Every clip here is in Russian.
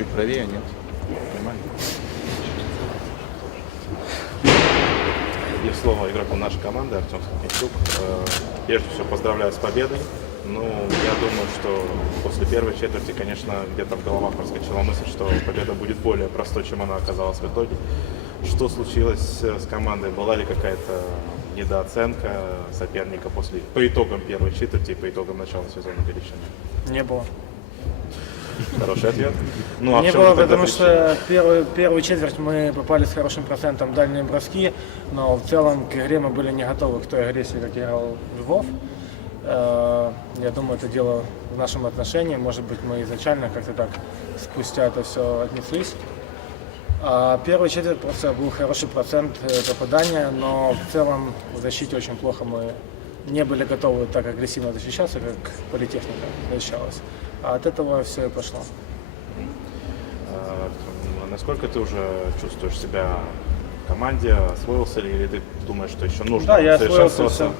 чуть правее, нет? Нормально. И слово игроку нашей команды Артем Сахничук. Э, Прежде всего поздравляю с победой. Ну, я думаю, что после первой четверти, конечно, где-то в головах проскочила мысль, что победа будет более простой, чем она оказалась в итоге. Что случилось с командой? Была ли какая-то недооценка соперника после, по итогам первой четверти и по итогам начала сезона Берещины? Не было. Хороший ответ. Ну, а Не было, потому что первую, первую четверть мы попали с хорошим процентом в дальние броски, но в целом к игре мы были не готовы к той агрессии, как играл Львов. Э, Я думаю, это дело в нашем отношении. Может быть, мы изначально как-то так спустя это все отнеслись. А первая четверть просто был хороший процент э, попадания, но в целом в защите очень плохо мы не были готовы так агрессивно защищаться, как политехника защищалась. А от этого все и пошло. А, Насколько ты уже чувствуешь себя в команде, освоился ли, или ты думаешь, что еще нужно Да, я освоился, все,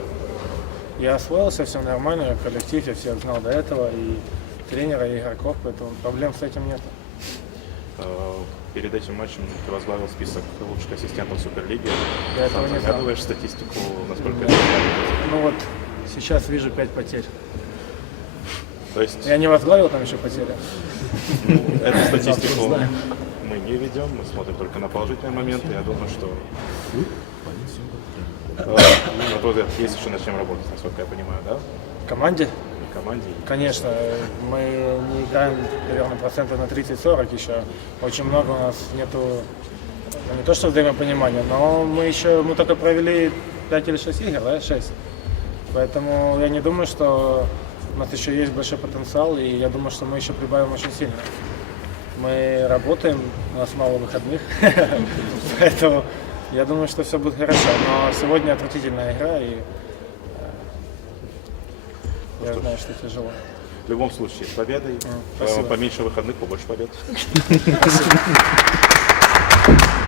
я освоился, все нормально, коллектив, я всех знал до этого, и тренера, и игроков, поэтому проблем с этим нет. Э, Перед этим матчем ты возглавил список лучших ассистентов Суперлиги. Я этого Сам не знал. загадываешь статистику, насколько Да. это? Ну вот, сейчас вижу пять потерь. То есть Я не возглавил там еще потери. эту статистику мы не ведем, мы смотрим только на положительные моменты. Я думаю, что э, на твой взгляд, есть еще над чем работать, насколько я понимаю, да? В команде, команде. конечно, мы не играем, наверное, процентов на 30-40 еще. Очень много у нас нету, ну, не то что взаимопонимания, но мы еще, мы только провели 5 или 6 игр, да, 6. Поэтому я не думаю, что у нас еще есть большой потенциал, и я думаю, что мы еще прибавим очень сильно. Мы работаем, у нас мало выходных, поэтому я думаю, что все будет хорошо. Но сегодня отвратительная игра, и э, я знаю, что тяжело. В любом случае, с победой. спасибо. Поменьше выходных, побольше побед.